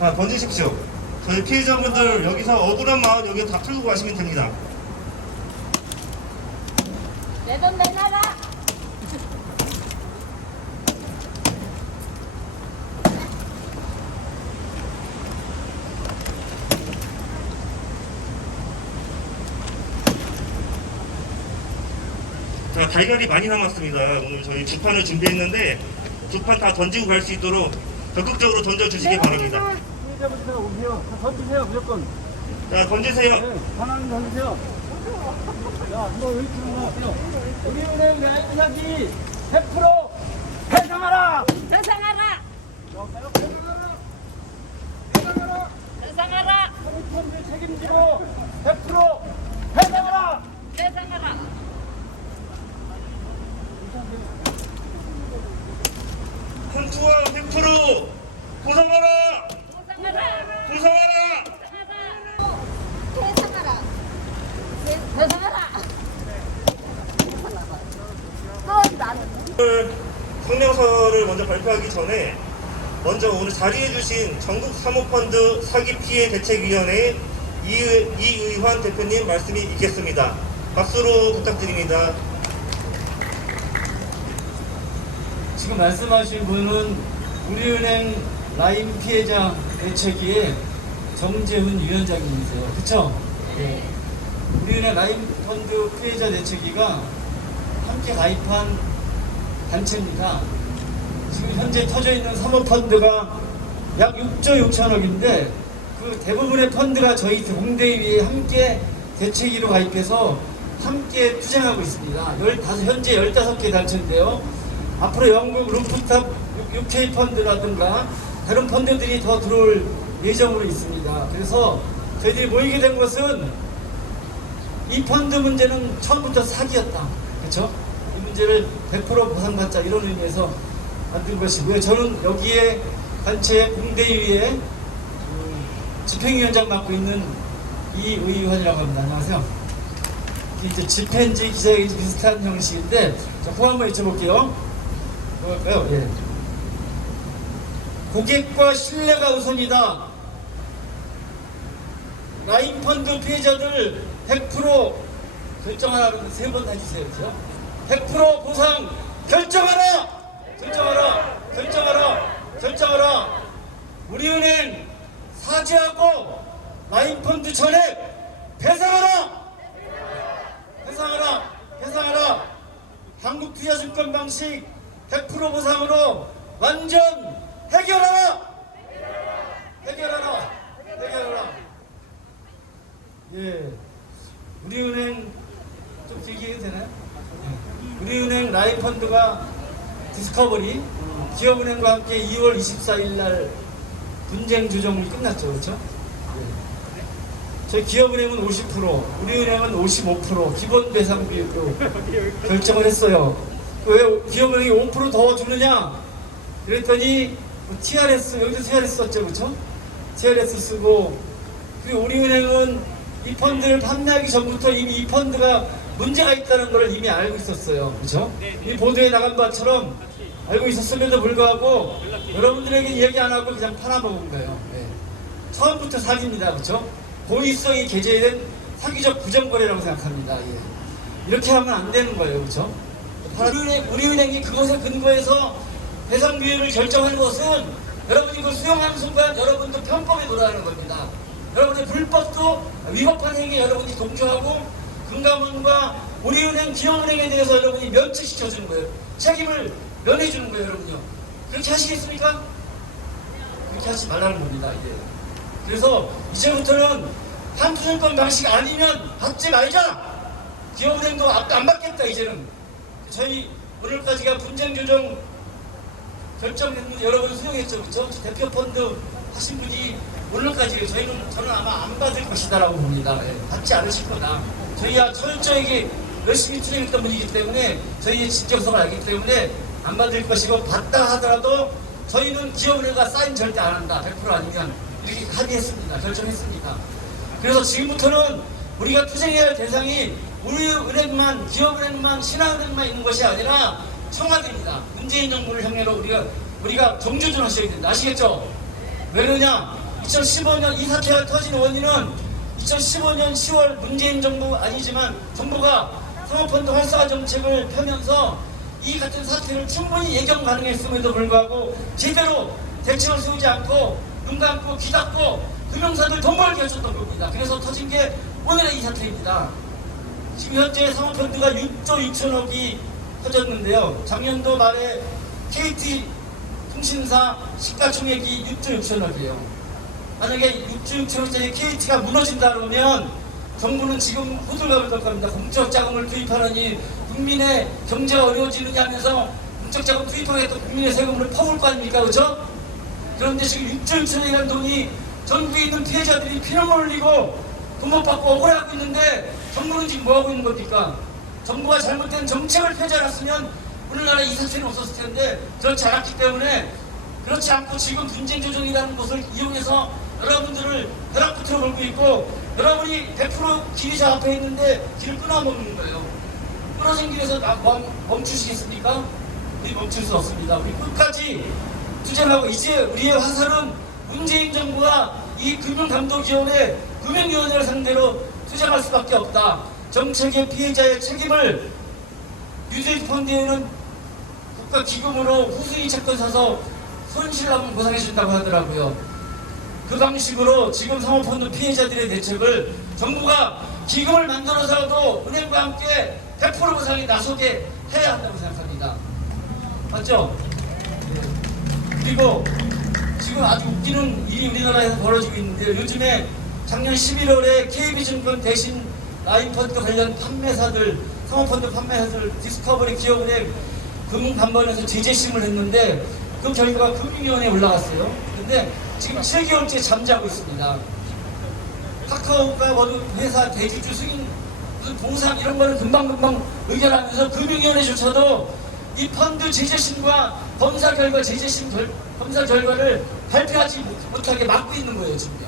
던지십시오. 저희 피해자분들 여기서 억울한 마음 여기 다 풀고 가시면 됩니다. 내 돈 내놔라. 자, 달걀이 많이 남았습니다. 오늘 저희 두 판을 준비했는데 두 판 다 던지고 갈 수 있도록 적극적으로 던져주시기 바랍니다. 피해자분들 오세요. 던지세요, 무조건. 자, 던지세요. 네, 하나는 던지세요. 야, 너 왜 이렇게 나왔어? 우리은행 이야기 100% 해상하라! 대상하라. 해상하라! 대상하라. 사모펀드 책임지고 100% 해상하라! 대상하라. 헌투와 100% 보상하라! 대상하라. 보상하라! 대상하라. 대상하라. 또 나는. 오늘 성명서를 먼저 발표하기 전에 먼저 오늘 자리해주신 전국 사모펀드 사기 피해 대책위원회 이의환 대표님 말씀이 있겠습니다. 박수로 부탁드립니다. 지금 말씀하신 분은 우리은행 라인 피해자 대책위의 정재훈 위원장님이세요. 그쵸? 네. 우리은행 라인 펀드 피해자 대책위가 함께 가입한 단체입니다. 지금 현재 터져 있는 사모펀드가 약 6조 6천억인데 그 대부분의 펀드가 저희 공대위에 함께 대책위로 가입해서 함께 투쟁하고 있습니다. 현재 15개 단체인데요. 앞으로 영국 루프탑 UK 펀드라든가 다른 펀드들이 더 들어올 예정으로 있습니다. 그래서 저희들이 모이게 된 것은 이 펀드 문제는 처음부터 사기였다. 그렇죠? 이 문제를 100% 보상받자 이런 의미에서 만든 것이고요. 저는 여기에 단체 공대위에 집행위원장 맡고 있는 이의환이라고 합니다. 안녕하세요. 이제 집행지 기자회견 비슷한 형식인데 후 한번 여쭤볼게요. 뭘까요? 예. 고객과 신뢰가 우선이다. 라인펀드 피해자들 100% 결정하라는 3번 해주세요. 그죠? 100% 보상 결정하라! 결정하라! 결정하라! 결정하라! 우리은행 사죄하고 라인펀드 전액 배상하라! 배상하라! 배상하라! 한국투자증권 방식 100% 보상으로 완전 해결하라! 해결하라! 해결하라! 예. 우리은행 좀 길게 해도 되나요? 우리은행 라인펀드가 디스커버리 기업은행과 함께 2월 24일 날 분쟁 조정이 끝났죠. 그렇죠? 저희 기업은행은 50%, 우리은행은 55% 기본 배상 비율로 결정을 했어요. 왜 기업은행이 5% 더 주느냐? 그랬더니 TRS, 여기도 TRS 썼죠. 그렇죠? TRS 쓰고, 그리고 우리은행은 이 펀드를 판매하기 전부터 이미 이 펀드가 문제가 있다는 걸 이미 알고 있었어요. 그렇죠? 이 보도에 나간 바처럼 알고 있었음에도 불구하고 여러분들에게 얘기 안 하고 그냥 팔아먹은 거예요. 네. 처음부터 사기입니다. 그렇죠? 고의성이 게재된 사기적 부정거래라고 생각합니다. 예. 이렇게 하면 안 되는 거예요. 그렇죠? 우리은행이 그것에 근거해서 배상 비율을 결정한 것은 여러분이 그걸 수용하는 순간 여러분도 편법에 도달하는 겁니다. 여러분의 불법도 위법한 행위에 여러분이 동조하고 금감원과 우리은행, 기업은행에 대해서 여러분이 면책시켜주는 거예요. 책임을 면해주는 거예요, 여러분요. 그렇게 하시겠습니까? 그렇게 하지 말라는 겁니다. 이제. 그래서 이제부터는 한투증권 방식 아니면 받지 말자. 기업은행도 안 받겠다. 이제는 저희 오늘까지가 분쟁 조정 결정했는데 여러분 수용했죠, 그렇죠? 대표 펀드 하신 분이 오늘까지 저는 아마 안 받을 것이다라고 봅니다. 예, 받지 않으실 거다. 저희야 철저하게 열심히 투쟁했던 분이기 때문에 저희의 진정성을 알기 때문에 안 받을 것이고 받다 하더라도 저희는 기업은행과 사인 절대 안 한다. 100% 아니면 이렇게 합의했습니다. 결정했습니다. 그래서 지금부터는 우리가 투쟁해야 할 대상이 우리은행만, 기업은행만, 신한은행만 있는 것이 아니라 청와대입니다. 문재인 정부를 향해로 우리가 정조준 하셔야 된다. 아시겠죠? 왜 그러냐? 2015년 이 사태가 터진 원인은 2015년 10월 문재인 정부 아니지만 정부가 상호펀드 활성화 정책을 펴면서 이 같은 사태를 충분히 예견 가능했음에도 불구하고 제대로 대책을 세우지 않고 눈 감고 귀 닫고 금융사들 돈 벌게 해줬던 겁니다. 그래서 터진 게 오늘의 이 사태입니다. 지금 현재 상호펀드가 6조 6천억이 터졌는데요. 작년도 말에 KT 통신사 시가총액이 6조 6천억이에요. 만약에 6조 6천억짜리 KT가 무너진다 그러면 정부는 지금 호들갑을 떨 겁니다. 공적 자금을 투입하느니 국민의 경제가 어려워지느냐 하면서 공적 자금 투입하겠다고 국민의 세금을 퍼올 거 아닙니까? 그렇죠? 그런데 지금 6조 6천억이라는 돈이 전국에 있는 피해자들이 피눈물 흘리고 돈 못 받고 억울해하고 있는데 정부는 지금 뭐하고 있는 겁니까? 정부가 잘못된 정책을 펴지 않았으면 우리나라에 이 사태는 없었을 텐데 그렇지 않았기 때문에 그렇지 않고 지금 분쟁 조정이라는 것을 이용해서 여러분들을 벼락부터 몰고 있고 여러분이 100% 기회자 앞에 있는데 길을 끊어먹는 거예요. 끊어진 길에서 멈추시겠습니까? 우리 멈출 수 없습니다. 우리 끝까지 투쟁하고 이제 우리의 화살은 문재인 정부와 이 금융감독위원회, 금융위원회를 상대로 투쟁할 수밖에 없다. 정책의 피해자의 책임을 뉴딜펀드에는 국가기금으로 후순위 채권 사서 손실나면 보상해준다고 하더라고요. 그 방식으로 지금 상호펀드 피해자들의 대책을 정부가 기금을 만들어서도 은행과 함께 100% 보상에 나서게 해야 한다고 생각합니다. 맞죠? 네. 그리고 지금 아주 웃기는 일이 우리나라에서 벌어지고 있는데요. 요즘에 작년 11월에 KB증권 대신 라인펀드 관련 판매사들, 상호펀드 판매사들 디스커버리 기업은행 금융담보원에서 제재심을 했는데 그 결과가 금융위원회에 올라갔어요. 근데 지금 7개월째 잠자고 있습니다. 카카오가 모두 회사 대주주 승인 무슨 보상 이런 거는 금방금방 의결하면서 금융위원회조차도 이 펀드 제재심과 검사 결과 검사 결과를 발표하지 못하게 막고 있는 거예요 지금.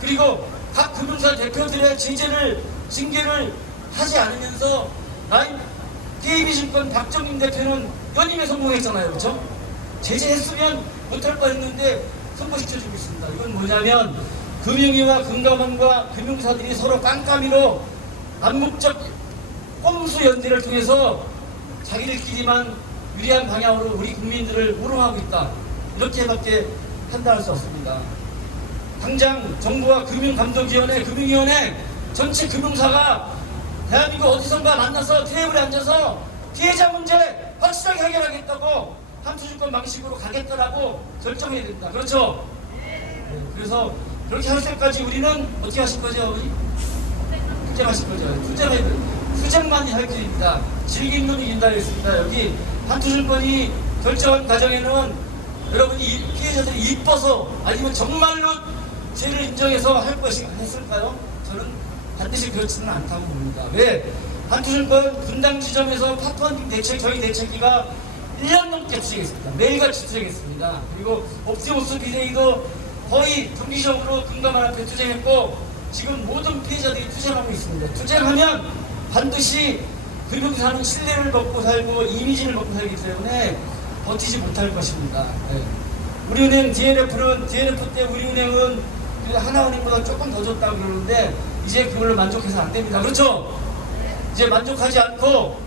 그리고 각 금융사 대표들의 징계를 하지 않으면서 KB증권 박정임 대표는 연임에 성공했잖아요, 그렇죠? 제재했으면 못할 뻔했는데 성공시켜주고 있습니다. 이건 뭐냐면 금융위와 금감원과 금융사들이 서로 깜깜이로 암묵적 꼼수 연대를 통해서 자기들끼리만 유리한 방향으로 우리 국민들을 우롱하고 있다. 이렇게밖에 판단할 수 없습니다. 당장 정부와 금융감독위원회, 금융위원회 전체 금융사가 대한민국 어디선가 만나서 테이블에 앉아서 피해자 문제 확실하게 해결하겠다고 한투증권 방식으로 가겠다라고 결정해야 됩니다. 그렇죠? 네, 그래서 그렇게 할 때까지 우리는 어떻게 하실 거죠? 투쟁하실 거죠? 투쟁만이 할 길입니다. 즐긴 놈이 이긴다 했습니다. 여기 한투증권이 결정한 과정에는 여러분이 피해자들이 이뻐서 아니면 정말로 죄를 인정해서 할 것이 했을까요? 저는 반드시 그렇지는 않다고 봅니다. 왜? 한투증권 분당 지점에서 파펀딩 대책, 저희 대책위가 1년 넘게 투쟁했습니다. 매일같이 투쟁했습니다. 그리고 옵티머스 비대위도 거의 정기적으로 금감원 앞에 투쟁했고 지금 모든 피해자들이 투쟁하고 있습니다. 투쟁하면 반드시 금융사는 신뢰를 먹고 살고 이미지를 먹고 살기 때문에 버티지 못할 것입니다. 네. 우리은행 DNF 때 우리은행은 하나은행보다 조금 더 줬다고 그러는데 이제 그걸로 만족해서 안 됩니다. 그렇죠? 이제 만족하지 않고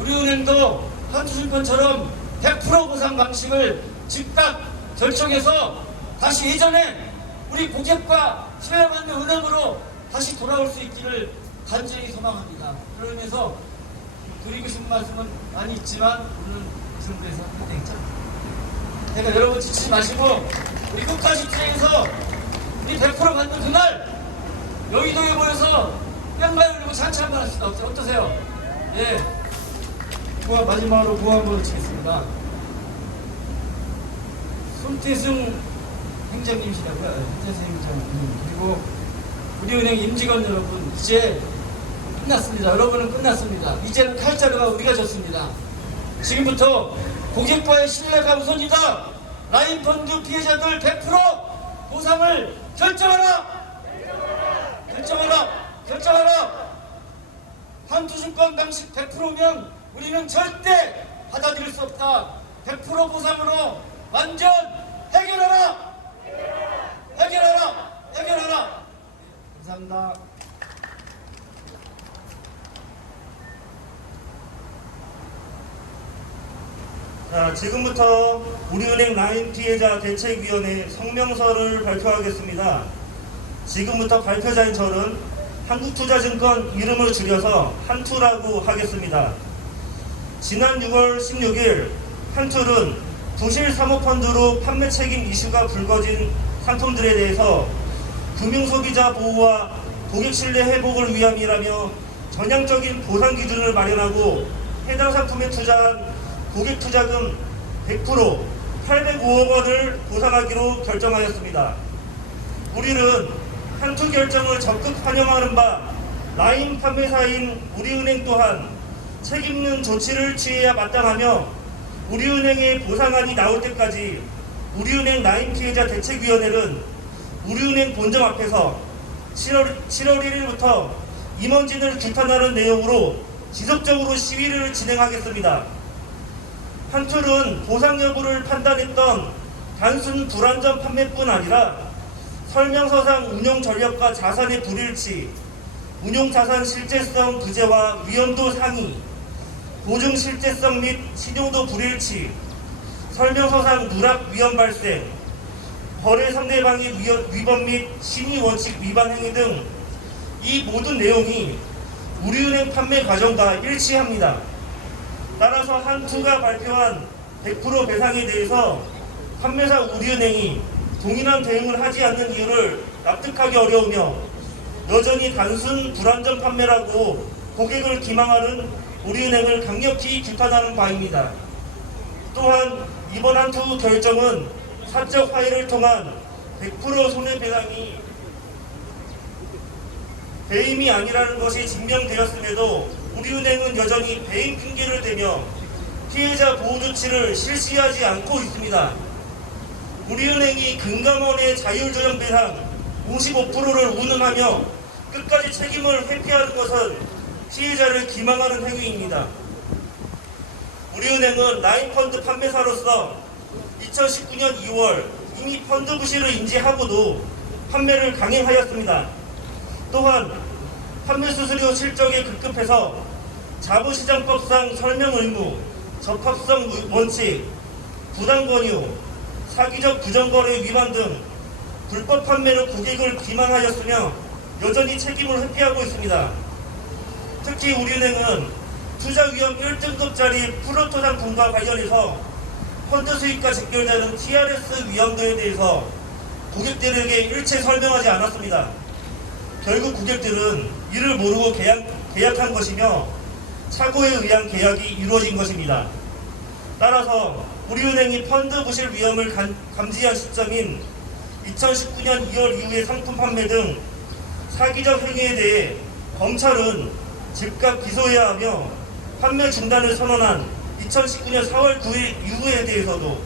우리은행도 한투증권처럼 100% 보상 방식을 즉각 결정해서 다시 예전에 우리 고객과 신뢰받는 은행으로 다시 돌아올 수 있기를 간절히 소망합니다. 그러면서 드리고 싶은 말씀은 많이 있지만 오늘 이 정도에서 할 때겠죠? 그러니까 여러분 지치지 마시고 우리 끝까지 투쟁해서 우리 100% 받는 그날 여의도에 모여서 뺨발 흘리고 잔치 한번 합시다. 어떠세요? 예. 마지막으로 구호 한번 치겠습니다. 손태승 행정님이시라고요. 손태승 행정님. 그리고 우리은행 임직원 여러분, 이제 끝났습니다. 여러분은 끝났습니다. 이제는 칼자루가 우리가 졌습니다. 지금부터 고객과의 신뢰가 우선이다. 라인펀드 피해자들 100% 보상을 결정하라. 한투증권 방식 100%면 우리는 절대 받아들일 수 없다. 100% 보상으로 완전 해결하라. 자, 지금부터 우리은행 라인 피해자 대책위원회 성명서를 발표하겠습니다. 지금부터 발표자인 저는 한국투자증권 이름을 줄여서 한투라고 하겠습니다. 지난 6월 16일 한툴은 부실 사모펀드로 판매 책임 이슈가 불거진 상품들에 대해서 금융소비자 보호와 고객 신뢰 회복을 위함이라며 전향적인 보상 기준을 마련하고 해당 상품에 투자한 고객 투자금 100% 805억 원을 보상하기로 결정하였습니다. 우리는 한투 결정을 적극 환영하는 바 라인 판매사인 우리은행 또한 책임있는 조치를 취해야 마땅하며 우리은행의 보상안이 나올 때까지 우리은행 라인 피해자 대책위원회는 우리은행 본점 앞에서 7월 1일부터 임원진을 규탄하는 내용으로 지속적으로 시위를 진행하겠습니다. 한툴은 보상 여부를 판단했던 단순 불안전 판매뿐 아니라 설명서상 운용 전략과 자산의 불일치, 운용 자산 실제성 부재와 위험도 상위, 보증 실제성 및 신용도 불일치, 설명서상 누락 위험 발생, 거래 상대방의 위법 및 신의 원칙 위반 행위 등 이 모든 내용이 우리은행 판매 과정과 일치합니다. 따라서 한투가 발표한 100% 배상에 대해서 판매사 우리은행이 동일한 대응을 하지 않는 이유를 납득하기 어려우며 여전히 단순 불안전 판매라고 고객을 기망하는 우리은행을 강력히 규탄하는 바입니다. 또한 이번 한투 결정은 사적 화해를 통한 100% 손해배상이 배임이 아니라는 것이 증명되었음에도 우리은행은 여전히 배임 핑계를 대며 피해자 보호 조치를 실시하지 않고 있습니다. 우리은행이 금감원의 자율조정 배상 55%를 운운하며 끝까지 책임을 회피하는 것은 피해자를 기망하는 행위입니다. 우리은행은 라인펀드 판매사로서 2019년 2월 이미 펀드 부실을 인지하고도 판매를 강행하였습니다. 또한 판매 수수료 실적에 급급해서 자부시장법상 설명 의무, 적합성 원칙, 부당 권유, 사기적 부정거래 위반 등 불법 판매로 고객을 기망하였으며 여전히 책임을 회피하고 있습니다. 특히 우리은행은 투자 위험 1등급짜리 플로터 상품과 관련해서 펀드 수익과 직결되는 TRS 위험도에 대해서 고객들에게 일체 설명하지 않았습니다. 결국 고객들은 이를 모르고 계약한 것이며 착오에 의한 계약이 이루어진 것입니다. 따라서 우리은행이 펀드 부실 위험을 감지한 시점인 2019년 2월 이후의 상품 판매 등 사기적 행위에 대해 검찰은 즉각 기소해야 하며 판매 중단을 선언한 2019년 4월 9일 이후에 대해서도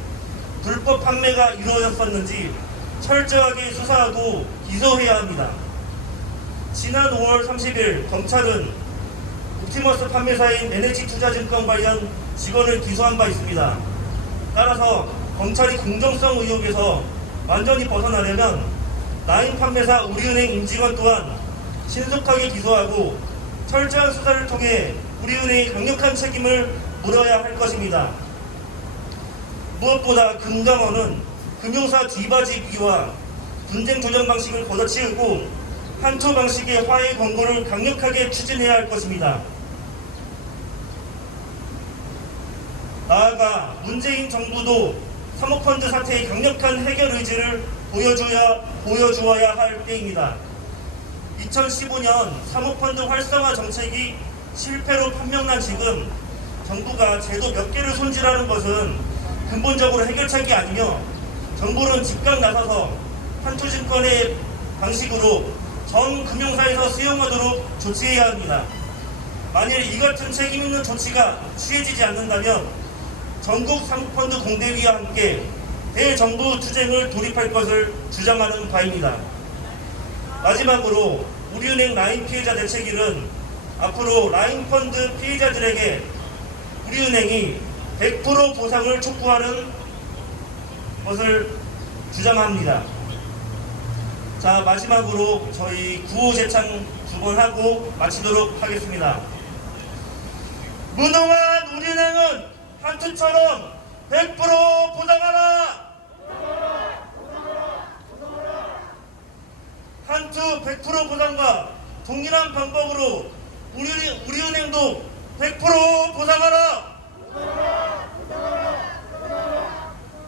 불법 판매가 이루어졌었는지 철저하게 수사하고 기소해야 합니다. 지난 5월 30일 검찰은 옵티머스 판매사인 NH투자증권 관련 직원을 기소한 바 있습니다. 따라서 검찰이 공정성 의혹에서 완전히 벗어나려면 라인 판매사 우리은행 임직원 또한 신속하게 기소하고 철저한 수사를 통해 우리은행이 강력한 책임을 물어야 할 것입니다. 무엇보다 금감원은 금융사 뒤바지기와 분쟁 조정 방식을 걷어치우고 한투 방식의 화해 권고를 강력하게 추진해야 할 것입니다. 나아가 문재인 정부도 사모펀드 사태의 강력한 해결 의지를 보여주어야 할 때입니다. 2015년 사모펀드 활성화 정책이 실패로 판명난 지금 정부가 제도 몇 개를 손질하는 것은 근본적으로 해결책이 아니며 정부는 즉각 나서서 한투증권의 방식으로 전 금융사에서 수용하도록 조치해야 합니다. 만일 이 같은 책임있는 조치가 취해지지 않는다면 전국 사모펀드 공대위와 함께 대정부 투쟁을 돌입할 것을 주장하는 바입니다. 마지막으로 우리은행 라인 피해자 대책위는 앞으로 라인펀드 피해자들에게 우리은행이 100% 보상을 촉구하는 것을 주장합니다. 자, 마지막으로 저희 구호 제창 두 번 하고 마치도록 하겠습니다. 무능한 우리은행은 한투처럼 100% 보장하라. 한투 100% 보장과 동일한 방법으로 우리은행도 100% 보장하라.